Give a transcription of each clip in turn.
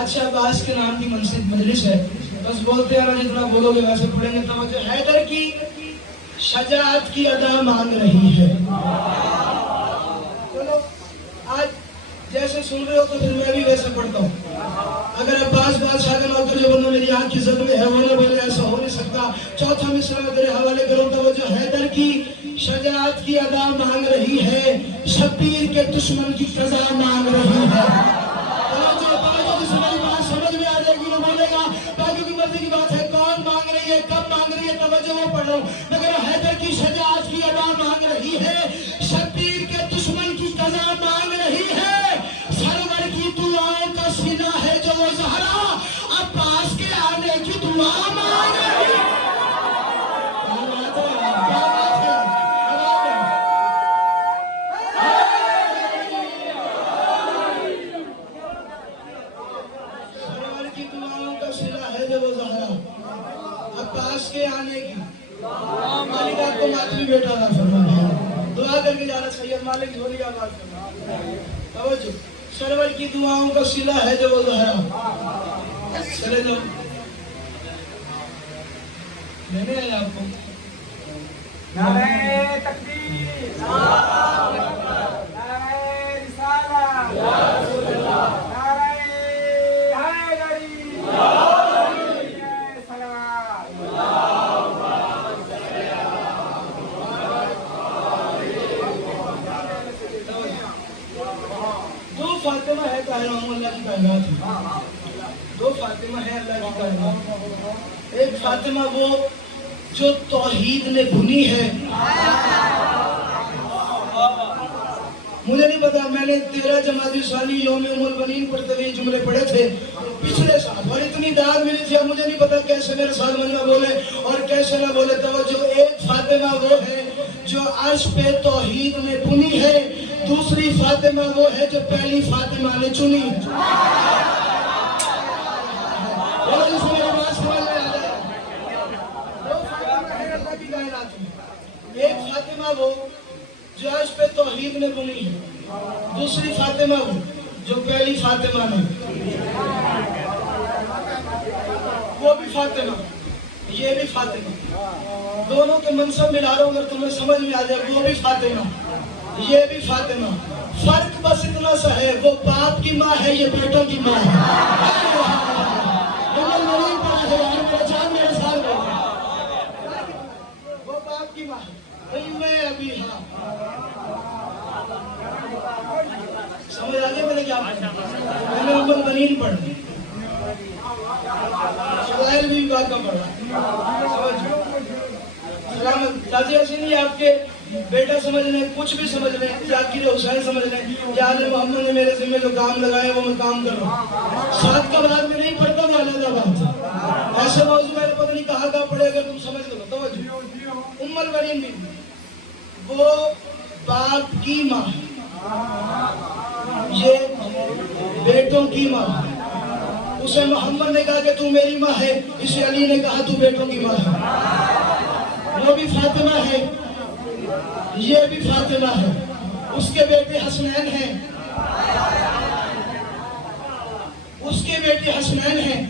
बादशाह अब्बास के नाम की मजलिस है, बस बोलते हैं ना, जितना बोलोगे वैसे पढ़ेंगे। तो जो हैदर की शजाअत की अदा मांग रही है। चलो आज जैसे सुन रहे हो तो फिर मैं भी वैसे पढ़ता हूँ। अगर अब्बास बादशाह का नौकर जो बंदा मेरी आंख की जद में है, वो ना बोले ऐसा हो नहीं सकता। चौथा मिसरा में तेरे हवाले करूँ तो वो जो हैदर की शजाअत की अदा मांग रही है, शब्बीर के दुश्मन की सजा मांग रही है। मेरी बात समझ में आ जाएगी वो बोलेगा, बाकी की मर्जी की बात है। कौन मांग रही है, कब मांग रही है, तवज्जो वो पढ़ो। मगर हैदर की शजाअत की अदा मांग रही है, शब्बीर के दुश्मन की सजा मांग रही है। सरवर की दुआओं का सीना है जो वो ज़हरा अब्बास के आने की दुआ मांग रही है। के आने की मालिक आपको मातमी बेटा ना फरमाए, दुआ करके जाना चाहिए। मालिक झोली आवाज तवज्जो, सरवर की दुआओं का सिला है जो वो ज़हरा। चले जाओ, मैंने आया आपको नारे तकबीर, नारे रिसालत, नारे हैदरी, फातिमा है अल्लाह की कायनात है। दो फातिमा है अल्लाह की कायनात। एक फातिमा वो जो तौहीद ने बुनी है। मुझे नहीं पता, मैंने 13 जमाती साली यौम उमुल बनीन पढ़ते हुए जुमले पढ़े थे पिछले साल, और इतनी दाद मिली थी। अब मुझे नहीं पता कैसे मेरे साथ मजमा बोले और कैसे ना बोले। तो जो एक फातिमा वो है जो अर्श पे तौहीद ने बुनी है, दूसरी फातिमा वो है जो पहली फातिमा ने चुनी। एक फातिमा वो जो अर्श पे तौहीद ने बुनी है, दूसरी फातिमा वो जो पहली फातिमा ने, वो भी फातिमा ये भी फातिमा। दोनों के मनसब मिला रहा हूं, अगर तुम्हें समझ में आ जाए। वो भी फातिमा ये भी फातिमा, फर्क बस इतना सा है, वो बाप की माँ है, ये बेटों की माँ है। वो बाप की माँ है, मैं अभी हाँ समझ आ गया मैंने क्या पढ़ा। मैंने उम्मुल बनीन पढ़ी, सुहैल भी बात का पढ़ा। ताज़ी हसीनी आपके बेटा समझ लें, कुछ भी समझ लें, जाकिर हुसैन समझ लें, या मोहम्मद ने मेरे जिम्मे जो काम लगाए वो मैं काम कर रहा हूँ। साथ का बाद में नहीं पढ़ता तो अलग बात है। ऐसे मौजूद मैंने पता नहीं कहाँ कहाँ पढ़े, अगर तुम समझ लो तो उम्मुल बनीन भी वो बाप की माँ, ये बेटों की माँ। उसे मोहम्मद ने कहा कि तू मेरी माँ है, इसे अली ने कहा तू बेटों की माँ है। वो भी फातिमा है, ये भी फातिमा है। उसके बेटे हसनैन हैं, उसके बेटे हसनैन हैं,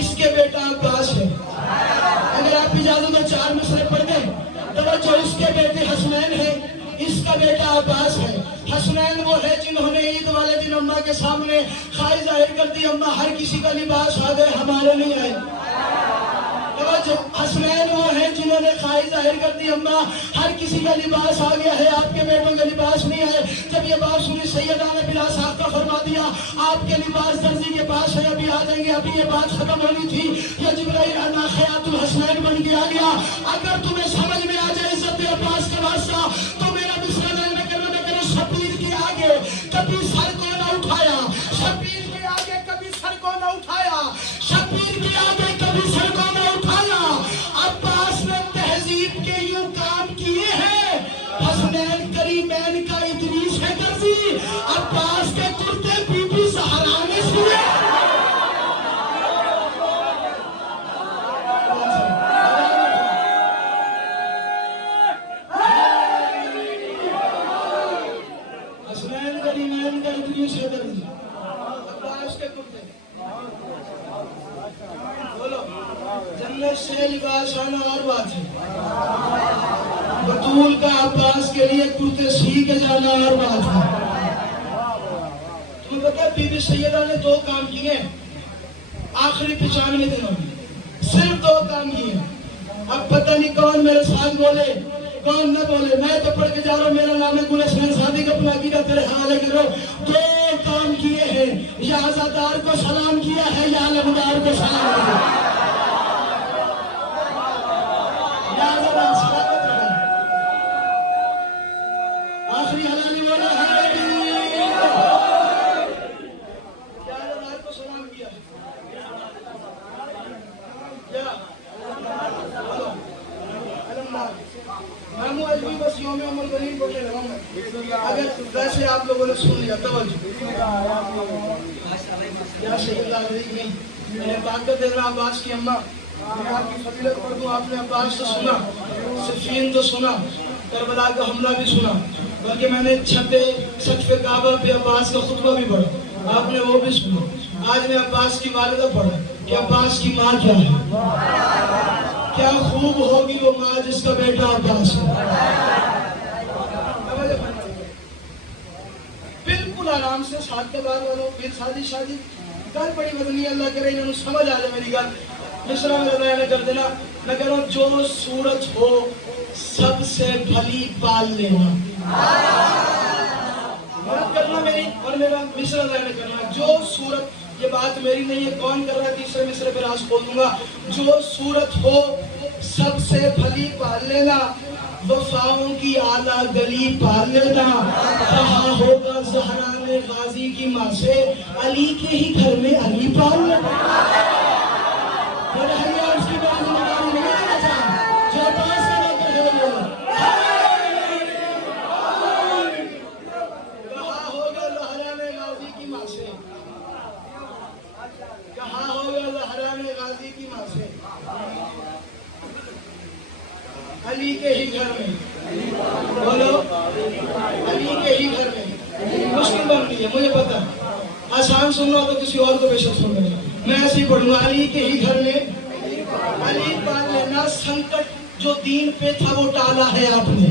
इसके बेटा अब्बास है। अगर आप इजाजत हो 4 मिसरे पढ़ गए तो जो उसके बेटे हसनैन है, इसका बेटा अब्बास है। हसनैन वो है जिन्होंने ईद वाले दिन अम्मा के सामने ख्वाहिश जाहिर कर दी, अम्मा हर किसी का लिबास आ गए, हमारे नहीं आए। हसनैन वो है जिन्होंने ख्वाहिश जाहिर कर दी, अम्मा हर किसी का लिबास आ गया है, आपके बेटों के लिबास नहीं आए। जब ये बात सुनी सैयदा ने बिला साख्ता फरमा दिया, आपके लिबास दर्जी के पास है, अभी आ जाएंगे। अभी ये बात खत्म होनी थी, ये जिब्राइल अन्ना खयातुल हसनैन बन के आ गया। अगर तुम्हें समझ में आ जाए इज्जत अब्बास का वास्ता तो मेरा दूसरा में करो शब्बीर के आगे कभी सर को न उठाया, शब्बीर के आगे कभी सर को न उठाया, शब्बीर के आगे कभी सर को न उठाया। अब्बास ने तहजीब के यूं काम किए हैं, हसनैन करीमैन का इदरीस है दर्जी, अब्बास के कुर्ते बीबी ज़हरा ने सिए। से लिबास आना और बात है, बतूल का अब्बास के लिए कुर्ते सी के जाना और बात है। तुम्हें पता है बीबी सैयदा ने 2 काम किए आखिरी 95 दिनों में, सिर्फ 2 काम किए। अब पता नहीं कौन मेरे साथ बोले कौन न बोले, मैं तो पढ़ के जा रहा हूँ, मेरा नाम है गुलशन सादिक, अपना अकीदा तेरे हवाले करो। 2 काम किए हैं, या आजादार को सलाम किया है या अलमदार को सलाम किया। आखिरी हलाली बोला है क्या अलमदार को सलाम किया क्या अलमदार। मैं आज भी बस यौम उमर गनीम बोलने लगा हूं। अगर वैसे आप लोगों ने सुन लिया तवज्जो या सैयदा नहीं, मैंने ताकत देना अब्बास की अम्मा, मैं आपकी फजीलत पढ़ दूं। आपने अब्बास तो सुना, सिफीन तो सुना, करबला का हमला भी सुना, बल्कि मैंने छठे सत्फ़े काबा पे अब्बास का खुतबा भी पढ़ा, आपने वो भी सुना। आज मैं अब्बास की वालिदा पढ़ा कि अब्बास की माँ क्या है, क्या खूब होगी वो माँ जिसका बेटा अब्बास है। बिल्कुल आराम से साथ के बाद वालों फिर शादी गल बड़ी मदनी, अल्लाह करे इन्होंने समझ आ जाए मेरी गल। मिसरा में लगाया कर देना, मैं कह रहा हूँ जो सूरत हो सबसे भली पाल लेना, मदद करना मेरी और मेरा मिसरा लगाने करना। जो सूरत, ये बात मेरी नहीं है, कौन कर रहा है तीसरे मिसरे पे राज खोल दूंगा। जो सूरत हो सबसे भली पाल लेना, वफाओं की आला गली पाल लेना। कहा होगा ज़हरा ने गाजी की माँ से, अली के ही घर में अली पाल लेना। उसकी बात नहीं करना, जो पास का नौकर है वो। कहा होगा ज़हरा ने गाजी की माँ से, कहा होगा ज़हरा ने गाजी की माँ से, अली के ही घर में, बोलो अली के ही घर में। मुश्किल बन रही है मुझे पता, आसान सुन लो तो किसी और को बेशक सुन लो, मैं ऐसे ही पढ़ूंगा। अली के ही घर में अली पाल लेना, संकट जो दीन पे था वो टाला है आपने।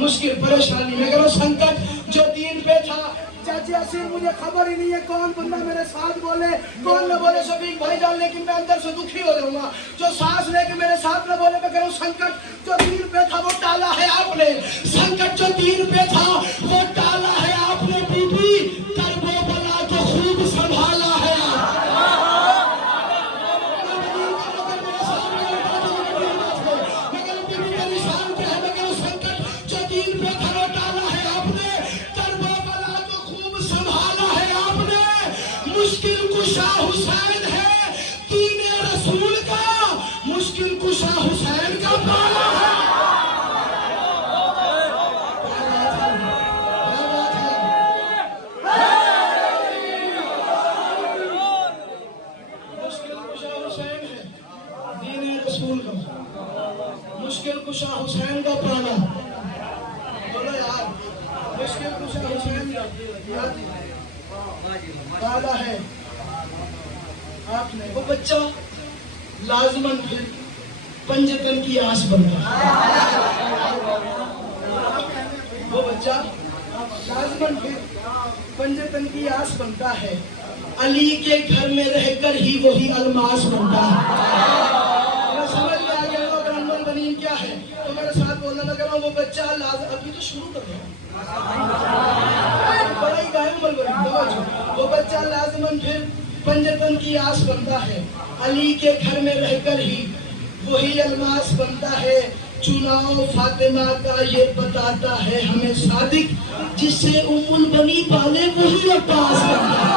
मुश्किल परेशानी में करो, संकट जो दीन पे था। चाची असीर मुझे खबर ही नहीं है कौन बंदा मेरे साथ बोले कौन न बोले, शफीक भाई जान, लेकिन मैं अंदर से दुखी हो जाऊंगा। जो सांस लेके मेरे साथ न बोले, मैं करूँ संकट जो दीन पे था वो टाला है आपने, संकट जो दीन पे था वो टाला है आपने। बीबी करबो बला तो खूब संभाला है मुश्किल कुशा हुसैन है दीने रसूल का, मुश्किल कुशा हुसैन का पाला है। मुश्किल कुशा हुसैन है दीने रसूल का, मुश्किल कुशा हुसैन का पाला। बोलो यार, मुश्किल कुशा हुसैन पाला है आपने। वो बच्चा लाजमन फिर पंजतन की आस बनता है, वो बच्चा लाजमन फिर पंजतन की आस बनता है। अली के घर में रहकर ही वही अलमास बनता है। मैं समझ में आ गया अगर अनमोल बनीन क्या है तो मेरे साथ बोलना लगा रहा हूँ। वो बच्चा अभी तो शुरू कर रहा वो बच्चा लाजमन फिर पंजतन की आस बनता है। अली के घर में रहकर ही वही अलमास बनता है। चुनाव फातिमा का ये बताता है हमें सादिक, जिससे उम्मुल बनी पाले वही अब्बास बनता है।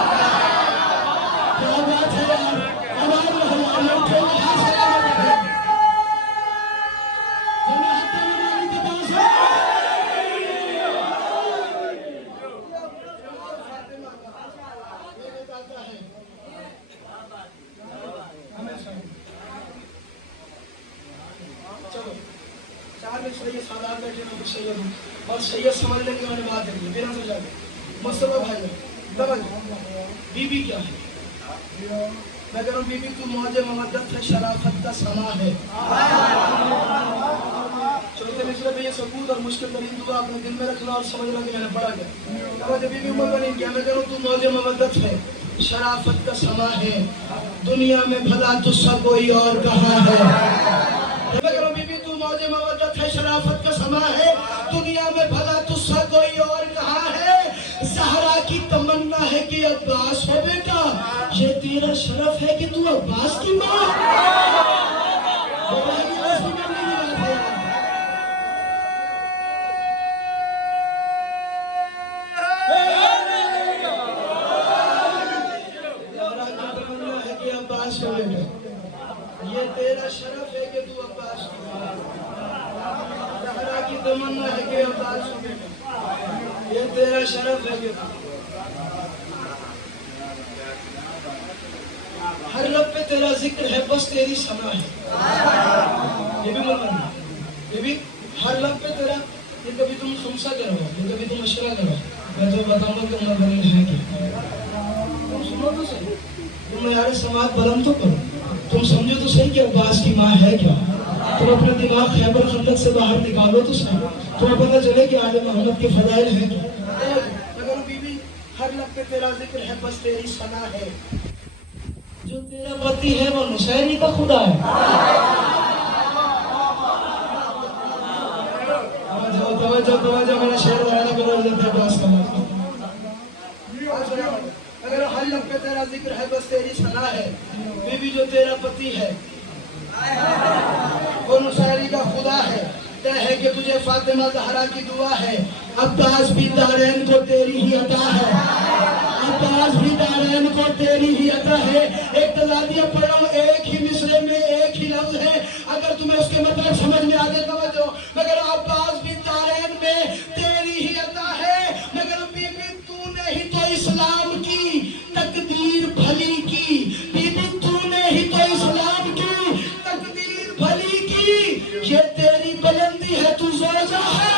क्या बात है यार, चलो 4 में सैयद सादात बैठे ना, सैयद हूँ और सैयद समझ लेंगे मैंने बात करी है बिना समझा के। मुस्तफा भाई दबल बीबी क्या है, मैं कह रहा हूँ बीबी तू मौजे मवद्दत है, शराफत का समा है। चौथे मिसरे में ये सबूत और मुश्किल तरीन दुआ अपने दिल में रखना और समझना कि मैंने पढ़ा क्या। अब जब बीबी उम्र बनी क्या, मैं कह रहा हूँ तू मौजे मवद्दत है, शराफत का समा है, दुनिया में भला तुझसा कोई और कहाँ है। मैं कह रहा हूँ बीबी तू मौजे मवद्दत है, शराफत का समा है, दुनिया में भला तुझसा कोई और कहाँ है। ज़हरा की तमन्ना है कि अब्बास हो बेटा, ये तेरा शरफ है कि तू अब्बास की माँ। ये तेरा शरफ है कि तू अब्बास की माँ। ज़हरा की तमन्ना है कि अब्बास हो बेटा, ये तेरा शरफ है कि हर लब पे तेरा जिक्र है, बस तेरी सना है। ये भी बोलना, ये भी हर लब पे तेरा, ये कभी तुम खुमसा करो, ये कभी तुम मशवरा करो, मैं तो बताऊंगा कि उम्र बनी है क्या। तुम सुनो तो सही, तुम यार समाज बुलंद तो करो, तुम समझो तो सही कि अब्बास की माँ है क्या। तुम अपना दिमाग खैबर खंडक से बाहर निकालो तो सही, तुम्हें पता चले कि आले मोहम्मद के फजाइल हैं क्या। मगर बीबी हर लब पे तेरा जिक्र है, बस तेरी सना है। जो तेरा पति है वो नुसैरी का खुदा है। तवज्जो मेरा शेर गाना करो, अब्बास का अगर हर लब पे तेरा जिक्र है, बस तेरी सना है। बीबी जो तेरा पति है वो नुसैरी का खुदा है। तय है कि तुझे फातिमा ज़हरा की दुआ है, अब्बास भी दारैन को तेरी ही अता है, अब्बास भी दारैन को तेरी ही अता है। एक तज़ादिया पढ़ रहा हूँ, एक ही मिसरे में एक ही लफ्ज है, अगर तुम्हें उसके मतलब समझ में आ जाए समझो। मगर अब्बास भी दारैन में तेरी ही अता है। मगर बीबी तूने ही तो इस्लाम की तकदीर भली की, बीबी तूने ही तो इस्लाम की तकदीर भली की। ये तेरी बुलंदी है, तू ज़ोज़ा है।